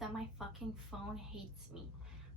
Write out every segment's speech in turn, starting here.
that my fucking phone hates me.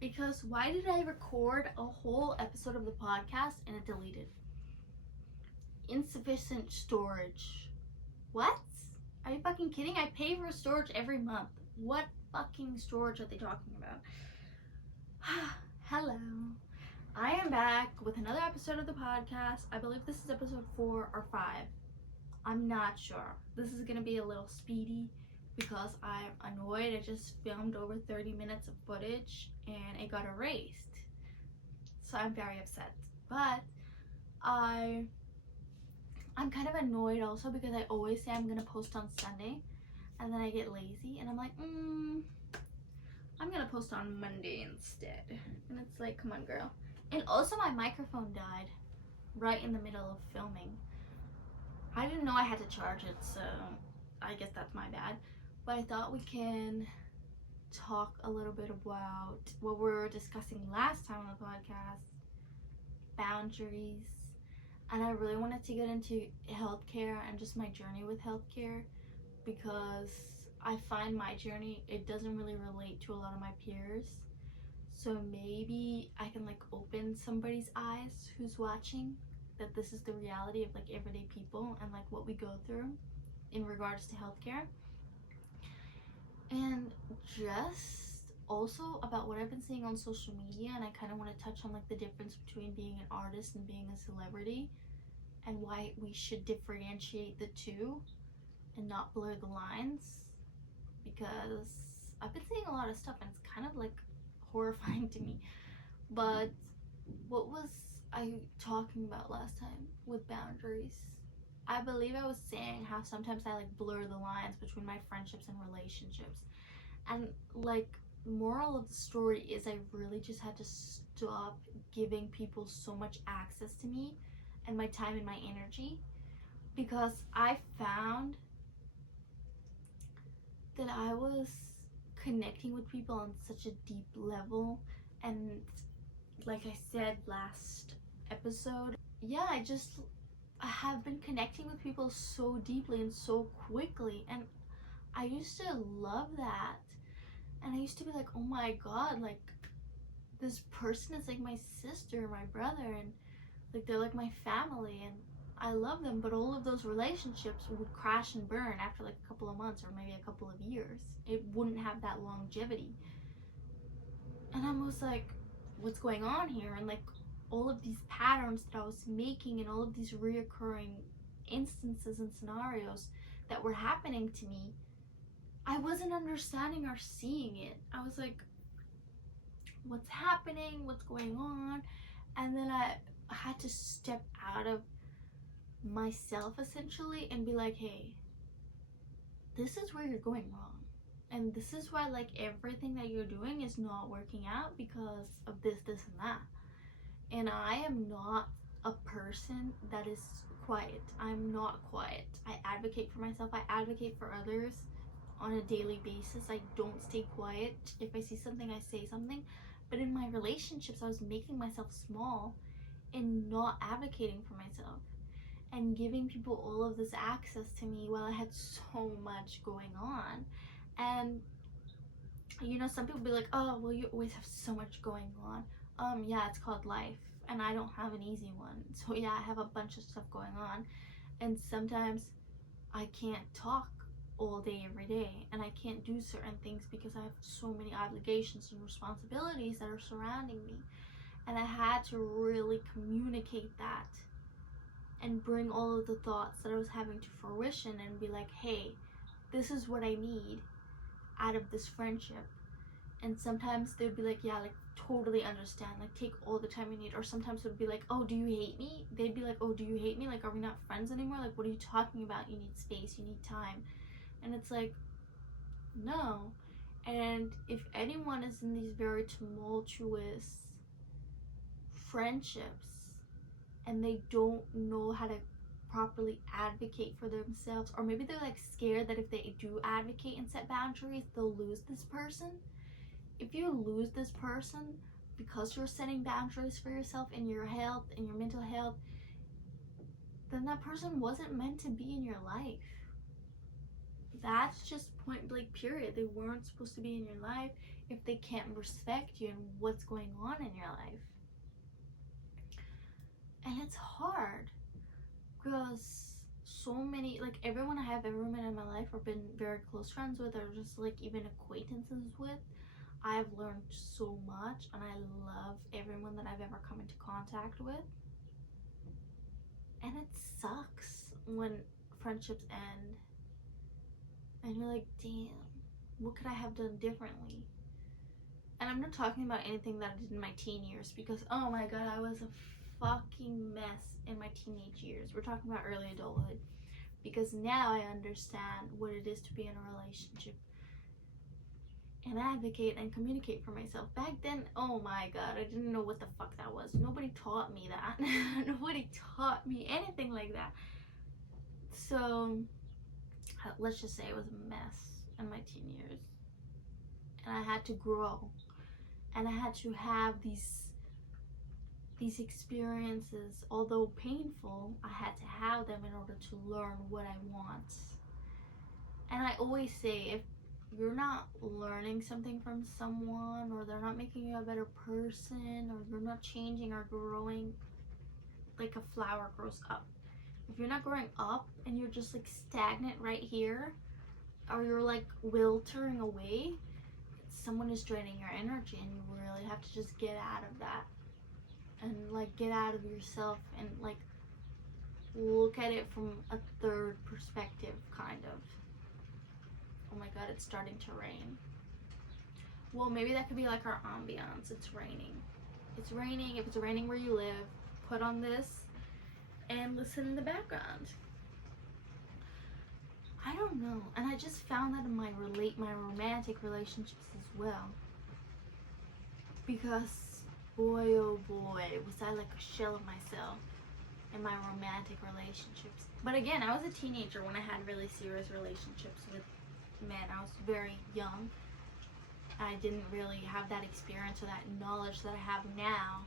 Because why did I record a whole episode of the podcast and it deleted? Insufficient storage. What? Are you fucking kidding? I pay for storage every month. What fucking storage are they talking about? Hello. I am back with another episode of the podcast. I believe this is episode 4 or 5. I'm not sure. This is gonna be a little speedy because I'm annoyed. I just filmed over 30 minutes of footage and it got erased. So I'm very upset. But I'm kind of annoyed also because I always say I'm gonna post on Sunday and then I get lazy and I'm like, I'm gonna post on Monday instead. And it's like, come on, girl. And also my microphone died right in the middle of filming. I didn't know I had to charge it, so I guess that's my bad. But I thought we can talk a little bit about what we were discussing last time on the podcast, boundaries. And I really wanted to get into healthcare and just my journey with healthcare because I find my journey, it doesn't really relate to a lot of my peers. So maybe I can like open somebody's eyes who's watching that this is the reality of like everyday people and like what we go through in regards to healthcare. And just also about what I've been seeing on social media, and I kind of want to touch on like the difference between being an artist and being a celebrity and why we should differentiate the two and not blur the lines, because I've been seeing a lot of stuff and it's kind of like horrifying to me. But what was I talking about last time with boundaries? I believe I was saying how sometimes I like blur the lines between my friendships and relationships. And like, moral of the story is I really just had to stop giving people so much access to me and my time and my energy, because I found that I was connecting with people on such a deep level. And like I said last episode, I have been connecting with people so deeply and so quickly, and I used to love that. And I used to be like, oh my god, like this person is like my sister, my brother, and like they're like my family and I love them. But all of those relationships would crash and burn after like a couple of months or maybe a couple of years. It wouldn't have that longevity. And I was like, what's going on here? And like all of these patterns that I was making and all of these reoccurring instances and scenarios that were happening to me, I wasn't understanding or seeing it. I was like, what's happening? What's going on? And then I had to step out of myself essentially and be like, hey, this is where you're going wrong. And this is why like everything that you're doing is not working out because of this, and that. And I am not a person that is quiet. I'm not quiet. I advocate for myself. I advocate for others on a daily basis. I don't stay quiet. If I see something, I say something. But in my relationships, I was making myself small and not advocating for myself and giving people all of this access to me while I had so much going on. And you know, some people be like, oh, well, you always have so much going on. Yeah, it's called life, and I don't have an easy one. So yeah, I have a bunch of stuff going on, and sometimes I can't talk all day every day, and I can't do certain things because I have so many obligations and responsibilities that are surrounding me. And I had to really communicate that and bring all of the thoughts that I was having to fruition and be like, hey, this is what I need out of this friendship. And sometimes they'd be like, yeah, like totally understand, like take all the time you need. Or sometimes it would be like, oh, do you hate me? They'd be like, oh, do you hate me? Like, are we not friends anymore? Like, what are you talking about? You need space, you need time. And it's like, no. And if anyone is in these very tumultuous friendships and they don't know how to properly advocate for themselves, or maybe they're like scared that if they do advocate and set boundaries, they'll lose this person. If you lose this person because you're setting boundaries for yourself in your health, in your mental health, then that person wasn't meant to be in your life. that's just point blank period. They weren't supposed to be in your life if they can't respect you and what's going on in your life. And it's hard because so many, like everyone I have ever met in my life or been very close friends with, or just like even acquaintances with, I've learned so much, and I love everyone that I've ever come into contact with. And it sucks when friendships end and you're like, damn, what could I have done differently? And I'm not talking about anything that I did in my teen years, because oh my god, I was a fucking mess in my teenage years. We're talking about early adulthood, because now I understand what it is to be in a relationship and advocate and communicate for myself. Back then, oh my god, I didn't know what the fuck that was. Nobody taught me that. Nobody taught me anything like that. So let's just say it was a mess in my teen years, and I had to grow, and I had to have these experiences. Although painful, I had to have them in order to learn what I want. And I always say, if you're not learning something from someone, or they're not making you a better person, or you're not changing or growing like a flower grows up, if you're not growing up and you're just like stagnant right here, or you're like wiltering away, someone is draining your energy, and you really have to just get out of that and like get out of yourself and like look at it from a third perspective, kind of. Oh my god, it's starting to rain. Well, maybe that could be like our ambiance. It's raining. It's raining. If it's raining where you live, put on this and listen in the background. I don't know. And I just found that in my romantic relationships as well. Because boy, oh boy, was I like a shell of myself in my romantic relationships. But again, I was a teenager when I had really serious relationships with men. I was very young. I didn't really have that experience or that knowledge that I have now.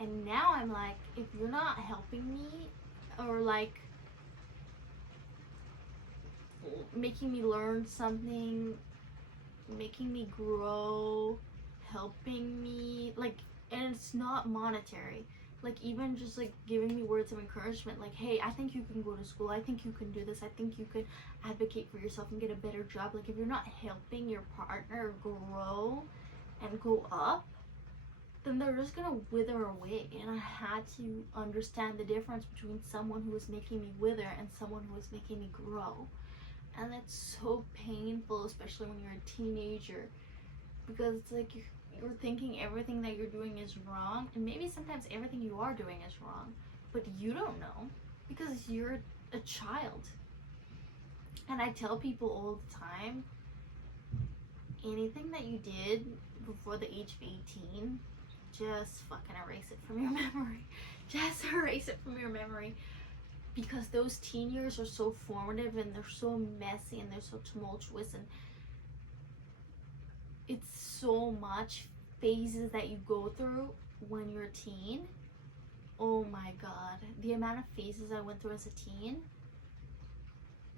And now I'm like, if you're not helping me, or like making me learn something, making me grow, helping me, like, and it's not monetary, like even just like giving me words of encouragement, like, hey, I think you can go to school, I think you can do this, I think you could advocate for yourself and get a better job. Like, if you're not helping your partner grow and go up, then they're just gonna wither away. And I had to understand the difference between someone who was making me wither and someone who was making me grow. And it's so painful, especially when you're a teenager, because it's like you're thinking everything that you're doing is wrong, and maybe sometimes everything you are doing is wrong, but you don't know because you're a child. And I tell people all the time, anything that you did before the age of 18, just fucking erase it from your memory. Just erase it from your memory. Because those teen years are so formative, and they're so messy, and they're so tumultuous, and it's so much phases that you go through when you're a teen. Oh my god, the amount of phases I went through as a teen.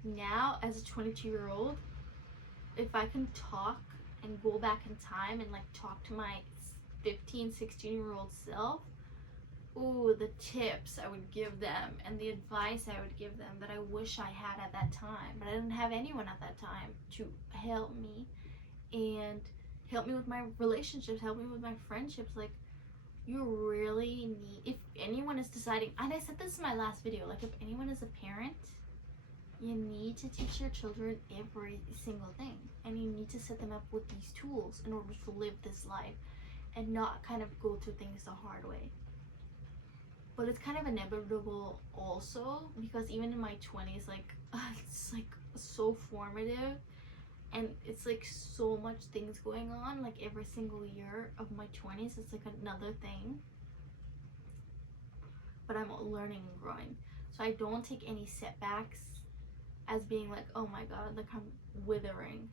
Now, as a 22-year-old, if I can talk and go back in time and like talk to my 15, 16-year-old self, ooh, the tips I would give them and the advice I would give them that I wish I had at that time. But I didn't have anyone at that time to help me and help me with my relationships, help me with my friendships. Like, you really need, if anyone is deciding, and I said this in my last video, like if anyone is a parent, you need to teach your children every single thing, and you need to set them up with these tools in order to live this life and not kind of go through things the hard way. But it's kind of inevitable also, because even in my 20s, like it's like so formative, and it's like so much things going on, like every single year of my 20s it's like another thing. But I'm learning and growing, so I don't take any setbacks as being like, oh my god, like I'm withering.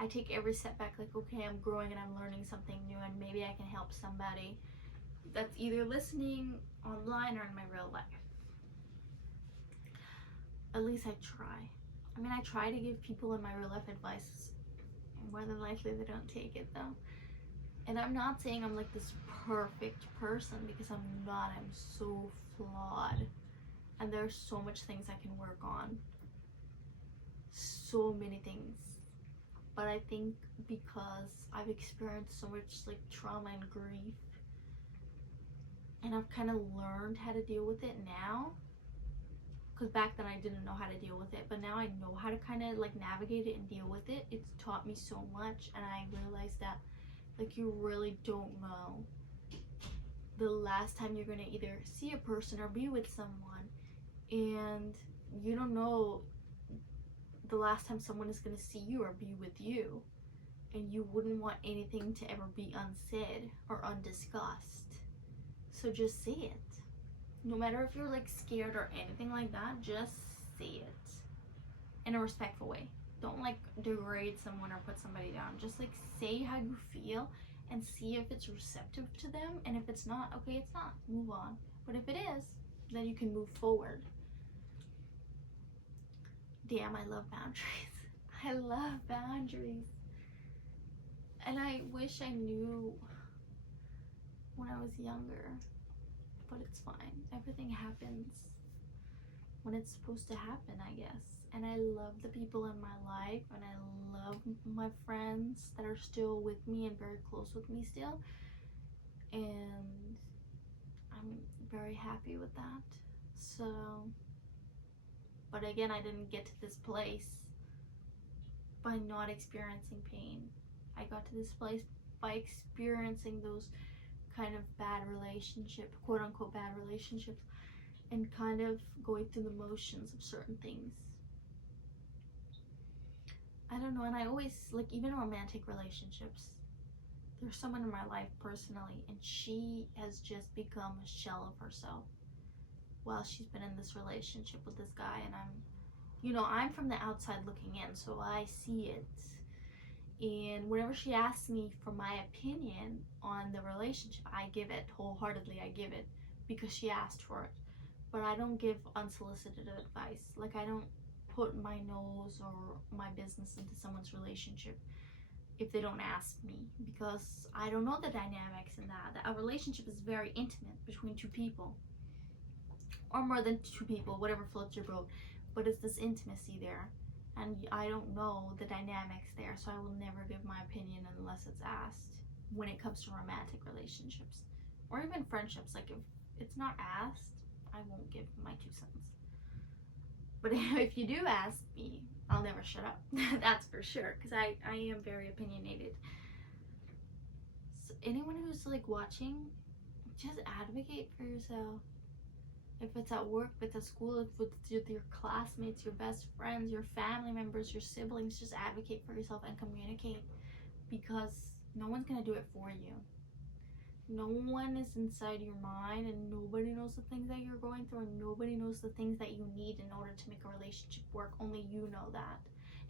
I take every setback like, okay, I'm growing and I'm learning something new, and maybe I can help somebody that's either listening online or in my real life. At least I try. I mean, I try to give people in my real life advice. More than likely, they don't take it though. And I'm not saying I'm like this perfect person, because I'm not. I'm so flawed. And there's so much things I can work on. So many things. But I think because I've experienced so much like trauma and grief, and I've kind of learned how to deal with it now, because back then I didn't know how to deal with it, but now I know how to kind of like navigate it and deal with it. It's taught me so much, and I realized that like you really don't know the last time you're gonna either see a person or be with someone, and you don't know the last time someone is gonna see you or be with you, and you wouldn't want anything to ever be unsaid or undiscussed. So just say it. No matter if you're like scared or anything like that, just say it in a respectful way. Don't like degrade someone or put somebody down. Just like say how you feel and see if it's receptive to them. And if it's not, okay, it's not. Move on. But if it is, then you can move forward. Damn, I love boundaries. I love boundaries. And I wish I knew when I was younger. But it's fine. Everything happens when it's supposed to happen, I guess. And I love the people in my life, and I love my friends that are still with me and very close with me still. And I'm very happy with that. So, but again, I didn't get to this place by not experiencing pain. I got to this place by experiencing those kind of bad relationship, quote unquote bad relationships, and kind of going through the motions of certain things. I don't know, and I always, like, even romantic relationships, there's someone in my life personally, and she has just become a shell of herself while she's been in this relationship with this guy. And I'm from the outside looking in, so I see it. And whenever she asks me for my opinion on the relationship, I give it wholeheartedly. I give it because she asked for it. But I don't give unsolicited advice. Like, I don't put my nose or my business into someone's relationship if they don't ask me, because I don't know the dynamics in that. A relationship is very intimate between two people, or more than two people, whatever floats your boat. But it's this intimacy there, and I don't know the dynamics there, so I will never give my opinion unless it's asked when it comes to romantic relationships or even friendships. Like, if it's not asked, I won't give my 2 cents. But if you do ask me, I'll never shut up. That's for sure, because I am very opinionated. So anyone who's like watching, just advocate for yourself. If it's at work, if it's at school, if it's with your classmates, your best friends, your family members, your siblings, just advocate for yourself and communicate, because no one's gonna do it for you. No one is inside your mind, and nobody knows the things that you're going through, and nobody knows the things that you need in order to make a relationship work. Only you know that.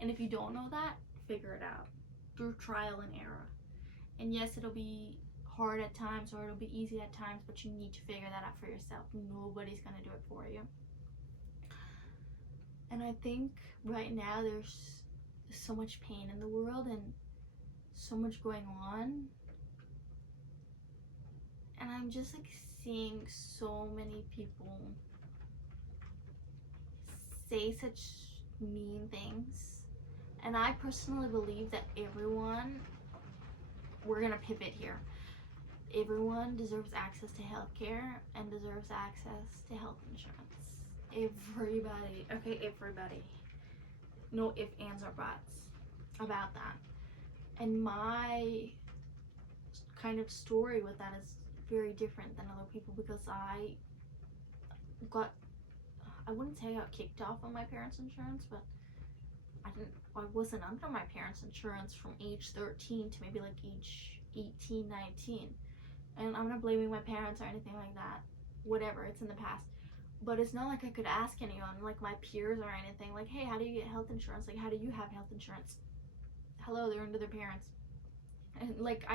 And if you don't know that, figure it out through trial and error. And yes, it'll be hard at times, or it'll be easy at times, but you need to figure that out for yourself. Nobody's gonna do it for you. And I think right now there's so much pain in the world and so much going on, and I'm just like seeing so many people say such mean things. And I personally believe that we're gonna pivot here. Everyone deserves access to healthcare and deserves access to health insurance. Everybody. Okay, everybody. No ifs, ands, or buts about that. And my kind of story with that is very different than other people, because I wouldn't say I got kicked off on my parents' insurance, but I wasn't under my parents' insurance from age 13 to maybe like age 18, 19. And I'm not blaming my parents or anything like that. Whatever, it's in the past. But it's not like I could ask anyone, like my peers or anything, like, hey, how do you get health insurance? Like, how do you have health insurance? Hello, they're under their parents. And like,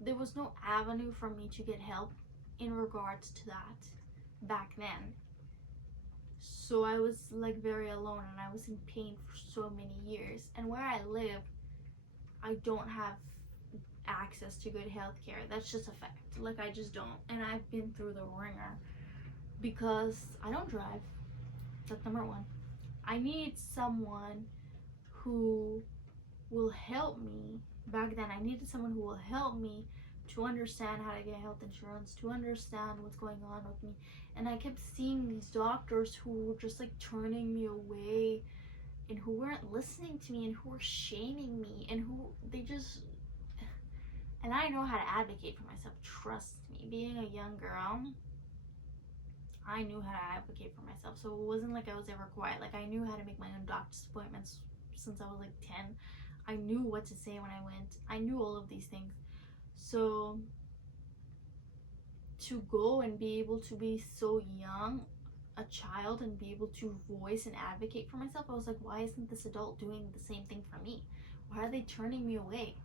there was no avenue for me to get help in regards to that back then. So I was like very alone, and I was in pain for so many years. And where I live, I don't have access to good health care. That's just a fact. Like, I just don't. And I've been through the ringer because I don't drive. That's number one. I need someone who will help me. Back then, I needed someone who will help me to understand how to get health insurance, to understand what's going on with me. And I kept seeing these doctors who were just like turning me away, and who weren't listening to me, and who were shaming me, and who they just. And I know how to advocate for myself. Trust me. Being a young girl, I knew how to advocate for myself. So it wasn't like I was ever quiet. Like, I knew how to make my own doctor's appointments since I was like 10. I knew what to say when I went. I knew all of these things. So to go and be able to be so young, a child, and be able to voice and advocate for myself, I was like, why isn't this adult doing the same thing for me? Why are they turning me away?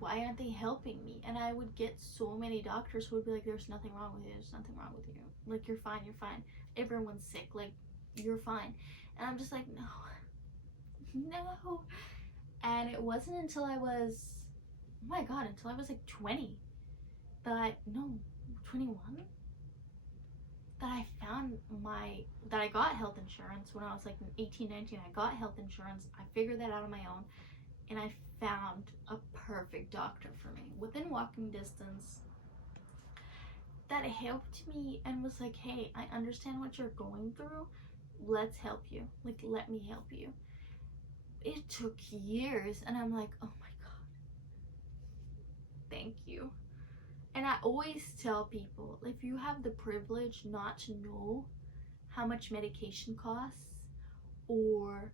Why aren't they helping me? And I would get so many doctors who would be like, there's nothing wrong with you, there's nothing wrong with you, like, you're fine, everyone's sick, like, you're fine. And I'm just like, no. And it wasn't until I was, oh my god, until I was like 20 that 21, that I found that I got health insurance. When I was like 18, 19, I got health insurance. I figured that out on my own, and I found a perfect doctor for me within walking distance that helped me and was like, hey, I understand what you're going through. Let's help you. Like, let me help you. It took years, and I'm like, oh my god, thank you. And I always tell people, if you have the privilege not to know how much medication costs, or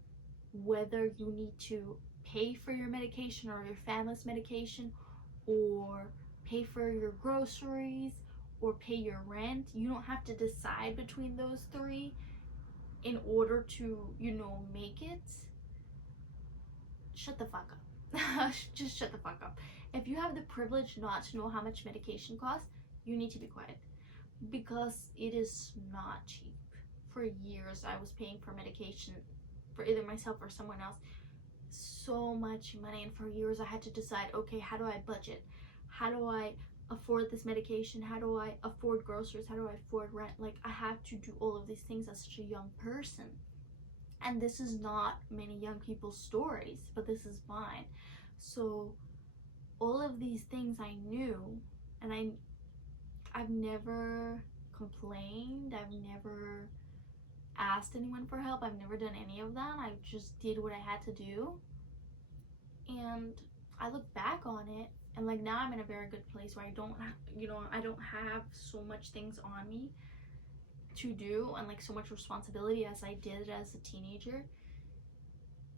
whether you need to pay for your medication or your family's medication, or pay for your groceries, or pay your rent, you don't have to decide between those three in order to, make it. Shut the fuck up. Just shut the fuck up. If you have the privilege not to know how much medication costs, you need to be quiet, because it is not cheap. For years, I was paying for medication for either myself or someone else so much money, and for years I had to decide, okay, how do I budget? How do I afford this medication? How do I afford groceries? How do I afford rent? Like, I have to do all of these things as such a young person. And this is not many young people's stories, but this is mine. So all of these things I knew, and I've never complained. I've never asked anyone for help. I've never done any of that. I just did what I had to do. And I look back on it, and like, now I'm in a very good place where I don't have so much things on me to do, and like so much responsibility as I did as a teenager.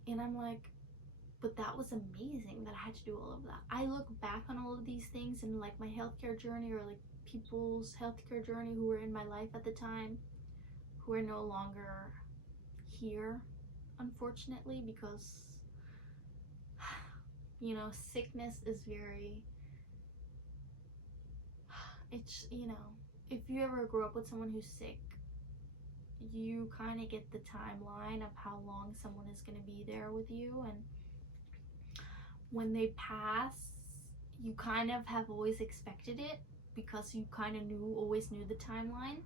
And I'm like, but that was amazing that I had to do all of that. I look back on all of these things and like my healthcare journey, or like people's healthcare journey who were in my life at the time, who are no longer here, unfortunately, because sickness is very, it's, if you ever grow up with someone who's sick, you kind of get the timeline of how long someone is going to be there with you. And when they pass, you kind of have always expected it, because you kind of always knew the timeline,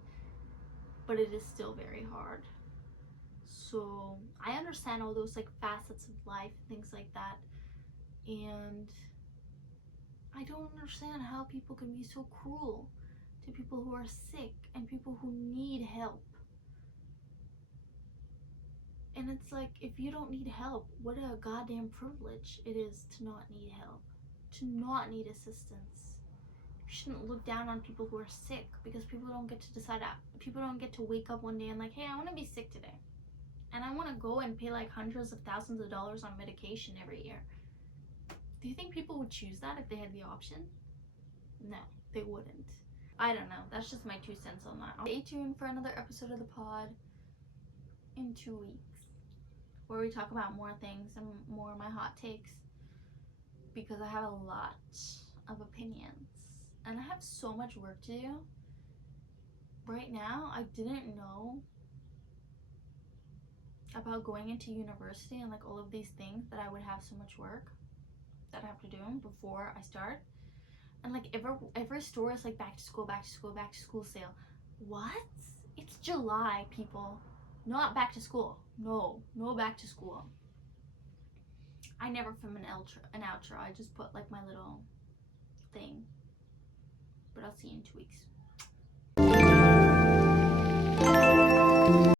but it is still very hard. So I understand all those like facets of life, things like that, and I don't understand how people can be so cruel to people who are sick and people who need help. And it's like, if you don't need help, what a goddamn privilege it is to not need help, to not need assistance. You shouldn't look down on people who are sick, because people don't get to decide that. People don't get to wake up one day and like, hey, I want to be sick today, and I want to go and pay like hundreds of thousands of dollars on medication every year. Do you think people would choose that if they had the option? No, they wouldn't. I don't know. That's just my 2 cents on that. Stay tuned for another episode of the pod in 2 weeks, where we talk about more things and more of my hot takes, because I have a lot of opinions and I have so much work to do. Right now, I didn't know about going into university and like all of these things, that I would have so much work that I have to do before I start. And like every store is like back to school, back to school, back to school sale. What? It's July, people. Not back to school. No back to school. I never film an outro. I just put like my little thing. But I'll see you in 2 weeks.